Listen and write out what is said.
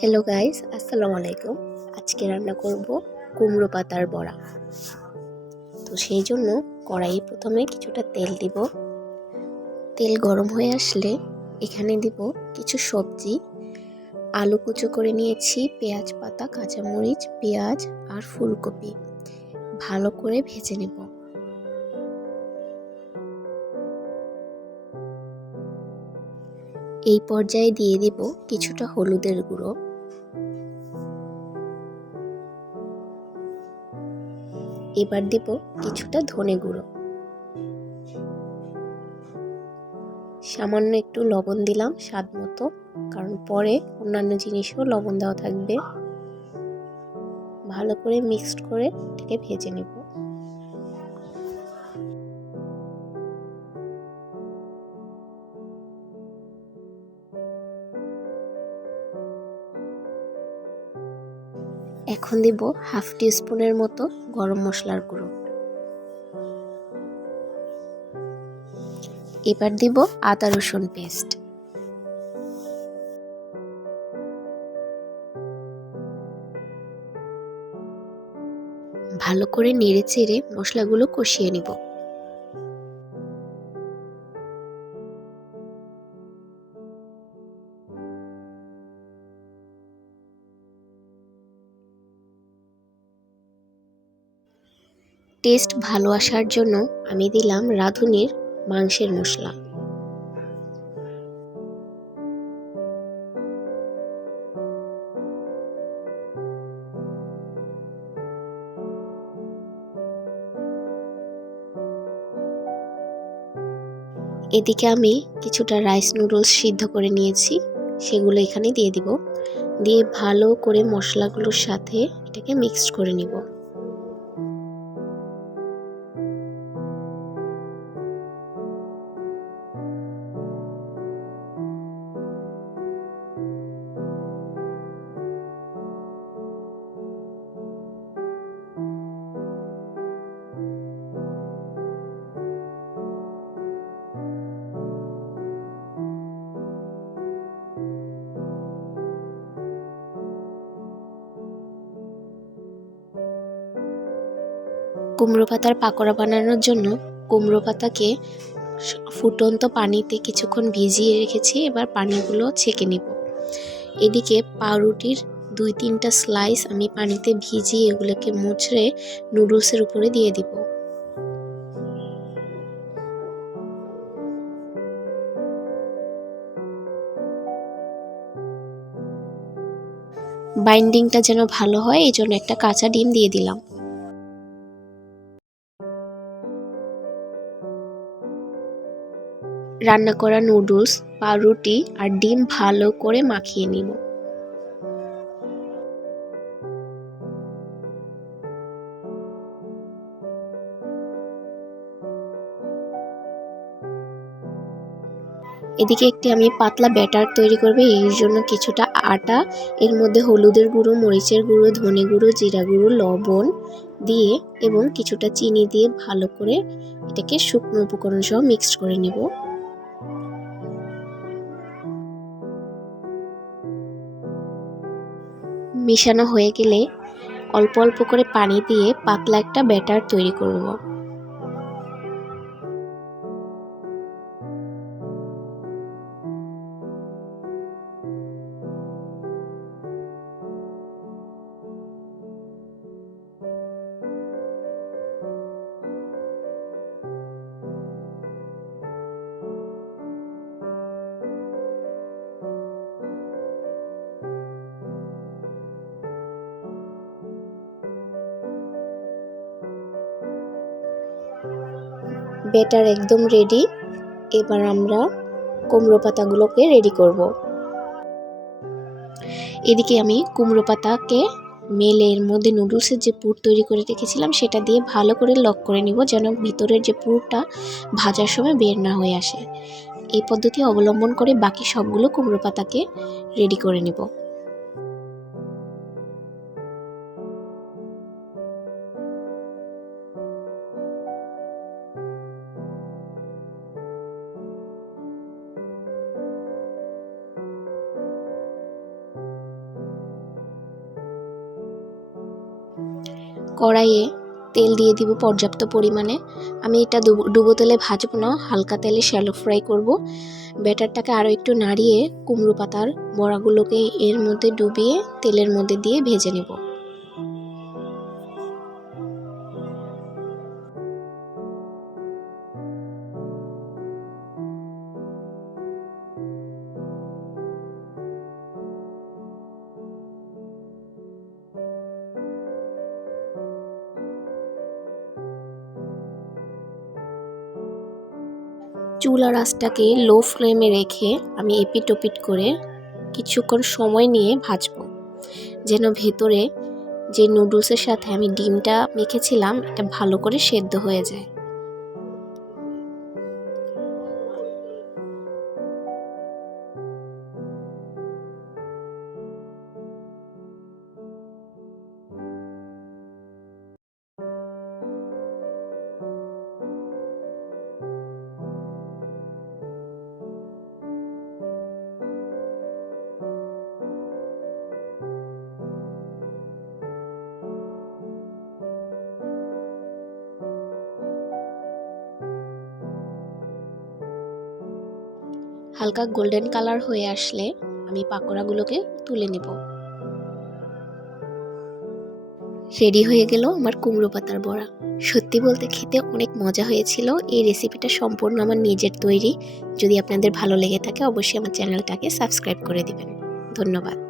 Hello guys, আসসালামু আলাইকুম। আজকে রান্না করব কুমড়ো পাতার বড়া। তো সেই জন্য কড়াইয়ে প্রথমে কিছুটা তেল দিব। তেল গরম হয়ে আসলে এখানে দিব কিছু সবজি। আলু কুচো করে নিয়েছি, পেঁয়াজ পাতা, কাঁচামরিচ, পেঁয়াজ আর ফুলকপি ভালো করে ভেজে নেব। এই পর্যায়ে দিয়ে দিব কিছুটা হলুদের গুঁড়ো, এবার দিব কিছুটা ধনে গুঁড়ো, সামান্য একটু লবণ দিলাম স্বাদ মতো, কারণ পরে অন্যান্য জিনিসও লবণ দেওয়া থাকবে। ভালো করে মিক্সড করে এটাকে ভেজে নেব। এখন দিব হাফ টিস্পুনের মতো গরম মশলার গুঁড়ো। এবার দিব আদা রসুন পেস্ট। ভালো করে নেড়ে চেড়ে মশলাগুলো কষিয়ে নিব। টেস্ট ভালো আসার জন্য আমি দিলাম রাঁধুনির মাংসের মশলা। এদিকে আমি কিছুটা রাইস নুডলস সিদ্ধ করে নিয়েছি, সেগুলো এখানে দিয়ে দিব। দিয়ে ভালো করে মশলাগুলোর সাথে এটাকে মিক্সড করে নিব। কুমড়ো পাতার পাকোড়া বানানোর জন্য কুমড়ো পাতাকে ফুটন্ত পানিতে কিছুক্ষণ ভিজিয়ে রেখেছি, এবার পানিগুলো ছেঁকে নিব। এদিকে পাউরুটির 2-3টা স্লাইস আমি পানিতে ভিজিয়ে এগুলোকে মুছড়ে নুডলসের উপরে দিয়ে দিব। বাইন্ডিংটা যেন ভালো হয় এই জন্য একটা কাঁচা ডিম দিয়ে দিলাম। রান্না করা নুডলস, পাউরুটি আর ডিম ভালো করে মাখিয়ে নিব। এদিকে একটি আমি পাতলা ব্যাটার তৈরি করব। এর জন্য কিছুটা আটা, এর মধ্যে হলুদের গুঁড়ো, মরিচের গুঁড়ো, ধনে গুঁড়ো, জিরা গুঁড়ো, লবণ দিয়ে এবং কিছুটা চিনি দিয়ে ভালো করে এটাকে শুকনো উপকরণ সহ মিক্সড করে নেব। মেশানো হয়ে গেলে অল্প অল্প করে পানি দিয়ে পাতলা একটা ব্যাটার তৈরি করব। ব্যাটার একদম রেডি। এবার আমরা কুমড়ো পাতাগুলোকে রেডি করব। এদিকে আমি কুমড়ো পাতাকে মেলে এর মধ্যে নুডলসের যে পুর তৈরি করে রেখেছিলাম সেটা দিয়ে ভালো করে লক করে নিব, যেন ভিতরের যে পুরটা ভাজার সময় বের না হয়ে আসে। এই পদ্ধতি অবলম্বন করে বাকি সবগুলো কুমড়ো পাতাকে রেডি করে নিব। কড়াইয়ে তেল দিয়ে দিব পর্যাপ্ত পরিমাণে। আমি এটা ডুবো তেলে ভাজবো না, হালকা তেলে শ্যালো ফ্রাই করব। ব্যাটারটাকে আরও একটু নাড়িয়ে কুমড়ো পাতার বড়াগুলোকে এর মধ্যে ডুবিয়ে তেলের মধ্যে দিয়ে ভেজে নেব। চুলার আঁচটাকে লো ফ্লেমে রেখে আমি এপিট ওপিট করে কিছুক্ষণ সময় নিয়ে ভাজবো, যেন ভেতরে যে নুডলসের সাথে আমি ডিমটা মেখেছিলাম এটা ভালো করে সেদ্ধ হয়ে যায়। হালকা গোল্ডেন কালার হয়ে আসলে আমি পাকোড়াগুলোকে তুলে নেব। রেডি হয়ে গেল আমার কুমড়ো পাতার বড়া। সত্যি বলতে খেতে অনেক মজা হয়েছিল। এই রেসিপিটা সম্পূর্ণ আমার নিজের তৈরি। যদি আপনাদের ভালো লেগে থাকে অবশ্যই আমার চ্যানেলটাকে সাবস্ক্রাইব করে দিবেন। ধন্যবাদ।